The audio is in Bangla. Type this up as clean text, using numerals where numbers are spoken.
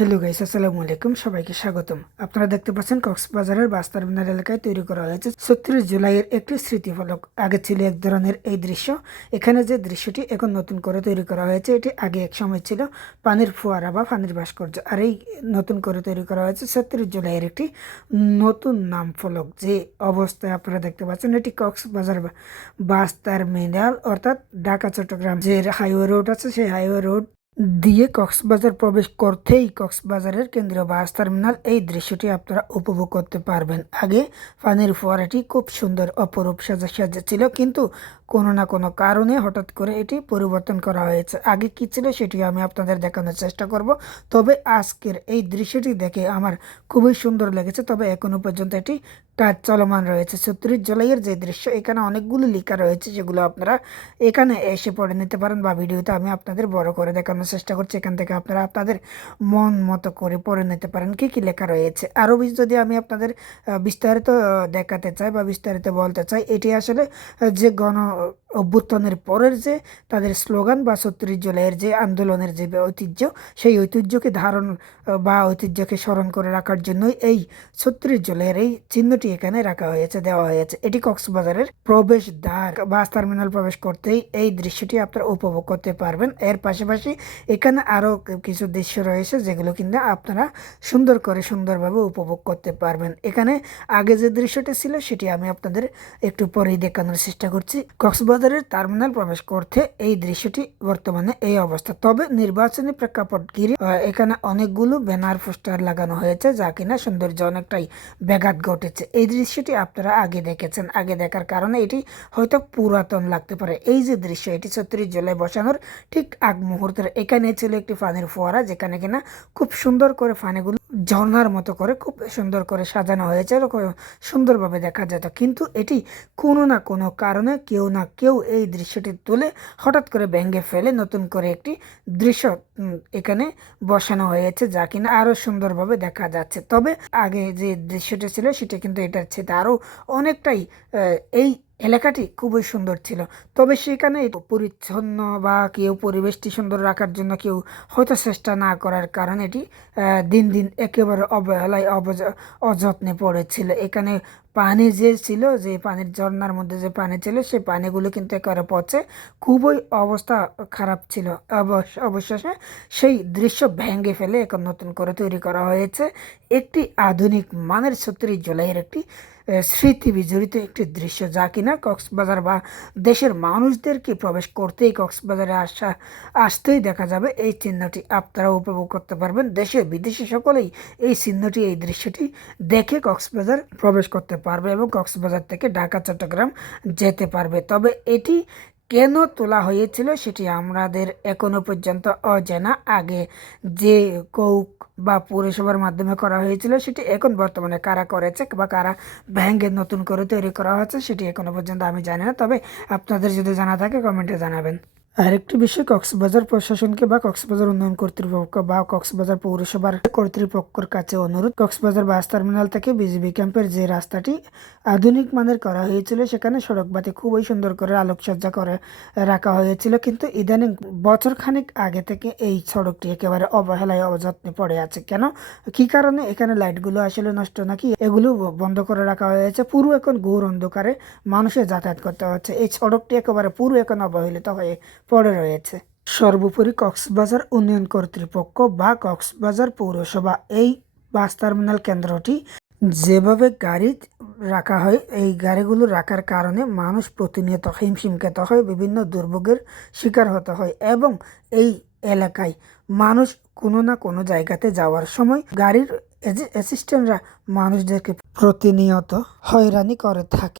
হ্যালো গাইস, আসসালামু আলাইকুম। সবাইকে স্বাগতম। আপনারা দেখতে পাচ্ছেন কক্সবাজারের বাস টার্মিনাল এলাকায় তৈরি করা হয়েছে 36 জুলাইয়ের একটি স্মৃতিফলক। আগে ছিল এক ধরনের এই দৃশ্য। এখানে যে দৃশ্যটি এখন নতুন করে তৈরি করা হয়েছে, এটি আগে এক সময় ছিল পানির ফোয়ারা বা পানির ভাস্কর্য। আর এই নতুন করে তৈরি করা হয়েছে 36 জুলাইয়ের একটি নতুন নাম ফলক। যে অবস্থায় আপনারা দেখতে পাচ্ছেন, এটি কক্সবাজার বাস টার্মিনাল অর্থাৎ ঢাকা চট্টগ্রাম যে হাইওয়ে রোড আছে, সেই হাইওয়ে রোড দিয়ে কক্সবাজার প্রবেশ করতেই কক্সবাজারের কেন্দ্রীয় বাস টার্মিনাল এই দৃশ্যটি আপনারা উপভোগ করতে পারবেন। আগে পানির ফোয়ারাটি খুব সুন্দর অপরূপ সাজা ছিল, কিন্তু কোনো না কোনো কারণে হঠাৎ করে এটি পরিবর্তন করা হয়েছে। আগে কি ছিল সেটি আমি আপনাদের দেখানোর চেষ্টা করব। তবে আজকের এই দৃশ্যটি দেখে আমার খুবই সুন্দর লেগেছে। তবে এখনো পর্যন্ত এটি কাজ চলমান রয়েছে। 36 জুলাইয়ের যে দৃশ্য, এখানে অনেকগুলো লেখা রয়েছে, যেগুলো আপনারা এখানে এসে পড়ে নিতে পারেন, বা ভিডিওতে আমি আপনাদের বড় করে দেখানোর চেষ্টা করছি। এখান থেকে আপনারা আপনাদের মন মতো করে পড়ে নিতে পারেন কি কি লেখা রয়েছে। আরও যদি আমি আপনাদের বিস্তারিত দেখাতে চাই বা বিস্তারিত বলতে চাই, এটি আসলে যে অভ্যুত্থানের পরের যে তাদের স্লোগান বা 36 জুলাইয়ের যে আন্দোলনের যে ঐতিহ্য, সেই ঐতিহ্যকে ধারণ বা ঐতিহ্যকে স্মরণ করে রাখার জন্যই এই 36 জুলাইয়ের এই চিহ্নটি এখানে রাখা হয়েছে, দেওয়া হয়েছে। এটি কক্সবাজারের প্রবেশ দ্বার, বাস টার্মিনাল প্রবেশ করতেই এই দৃশ্যটি আপনারা উপভোগ করতে পারবেন। এর পাশাপাশি এখানে আরও কিছু দৃশ্য রয়েছে, যেগুলো কিন্তু আপনারা সুন্দরভাবে উপভোগ করতে পারবেন। এখানে আগে যে দৃশ্যটি ছিল সেটি আমি আপনাদের একটু পরেই দেখানোর চেষ্টা করছি। কক্সবাজারের টার্মিনাল প্রবেশ করতে এই দৃশ্যটি বর্তমানে এই অবস্থা। তবে নির্বাচনী প্রেক্ষাপট ঘিরে এখানে অনেকগুলো ব্যানার পোস্টার লাগানো হয়েছে, যা কিনা সৌন্দর্য অনেকটাই ব্যাঘাত ঘটেছে। এই দৃশ্যটি আপনারা আগে দেখেছেন, আগে দেখার কারণে এটি হয়তো পুরাতন লাগতে পারে। এই যে দৃশ্য, এটি 36 জুলাই বসানোর ঠিক আগ মুহূর্তের এখানে ছিল একটি পানির ফোয়ারা, যেখানে কিনা খুব সুন্দর করে পানিগুলো ঝর্ণার মতো করে খুব সুন্দর করে সাজানো হয়েছে, সুন্দরভাবে দেখা যেত। কিন্তু এটি কোনো না কোনো কারণে কেউ এই দৃশ্যটি তুলে হঠাৎ করে ভেঙে ফেলে নতুন করে একটি দৃশ্য এখানে বসানো হয়েছে, যা কিনা আরো সুন্দরভাবে দেখা যাচ্ছে। তবে আগে যে দৃশ্যটি ছিল সেটা কিন্তু এটার চেয়ে আরো অনেকটাই এই এলাকাটি খুবই সুন্দর ছিল। তবে সেখানে পরিচ্ছন্ন বা কেউ পরিবেশটি সুন্দর রাখার জন্য কেউ হয়তো চেষ্টা না করার কারণে এটি দিন দিন একেবারে অবহেলায় অযত্নে পড়েছিল। এখানে পানি যে ছিল, যে পানির ঝর্ণার মধ্যে যে পানি ছিল, সেই পানিগুলো কিন্তু একেবারে পচে খুবই অবস্থা খারাপ ছিল। অবশেষে সেই দৃশ্য ভেঙে ফেলে এখন নতুন করে তৈরি করা হয়েছে একটি আধুনিক মানের 36 জুলাইয়ের একটি স্মৃতি বিজড়িত একটি দৃশ্য, যা কিনা কক্সবাজার বা দেশের মানুষদেরকে প্রবেশ করতেই কক্সবাজারে আসতেই দেখা যাবে। এই চিহ্নটি আপনারা উপভোগ করতে পারবেন। দেশে বিদেশে সকলেই এই চিহ্নটি, এই দৃশ্যটি দেখে কক্সবাজার প্রবেশ করতে পারবে এবং কক্সবাজার থেকে ঢাকা চট্টগ্রাম যেতে পারবে। তবে এটি কেন তোলা হয়েছিল সেটি আমাদের এখনো পর্যন্ত অজানা। আগে যে কৌক বা পৌরসভার মাধ্যমে করা হয়েছিল, সেটি এখন বর্তমানে কারা করেছে বা কারা ভেঙে নতুন করে তৈরি করা হয়েছে সেটি এখনো পর্যন্ত আমি জানি না। তবে আপনাদের যদি জানা থাকে কমেন্টে জানাবেন। আরেকটি বিষয়, কক্সবাজার প্রশাসনকে বা কক্সবাজার উন্নয়ন কর্তৃপক্ষ বা কক্সবাজার পৌরসভার কর্তৃপক্ষের কাছে অনুরোধ, কক্সবাজার বাস টার্মিনাল থেকে বিজিবি ক্যাম্পের যে রাস্তাটি আধুনিক মানের করা হয়েছিল, সেখানে সড়ক বাতি খুবই সুন্দর করে আলোকসজ্জা করে রাখা হয়েছিল, কিন্তু ইদানিং বছর খানিক আগে থেকে এই সড়কটি একেবারে অবহেলায় অযত্নে পড়ে আছে। কেন, কি কারণে? এখানে লাইটগুলো আসলে নষ্ট নাকি এগুলো বন্ধ করে রাখা হয়েছে। পুরো এখন ঘোর অন্ধকারে মানুষের যাতায়াত করতে হচ্ছে। এই সড়কটি একেবারে পুরো এখন অবহেলিত হয়ে পড়ে রয়েছে। সর্বোপরি কক্সবাজার উন্নয়ন কর্তৃপক্ষ বা কক্সবাজার পৌরসভা এই বাস টার্মিনাল কেন্দ্রটি যেভাবে গাড়ি রাখা হয়, এই গাড়িগুলো রাখার কারণে মানুষ প্রতিনিয়ত হিমশিম খেতে হয়, বিভিন্ন দুর্ভোগের শিকার হতে হয়, এবং এই এলাকায় মানুষ কোনো না কোনো জায়গাতে যাওয়ার সময় গাড়ির অ্যাসিস্ট্যান্টরা মানুষদেরকে প্রতিনিয়ত হয়রানি করে থাকে।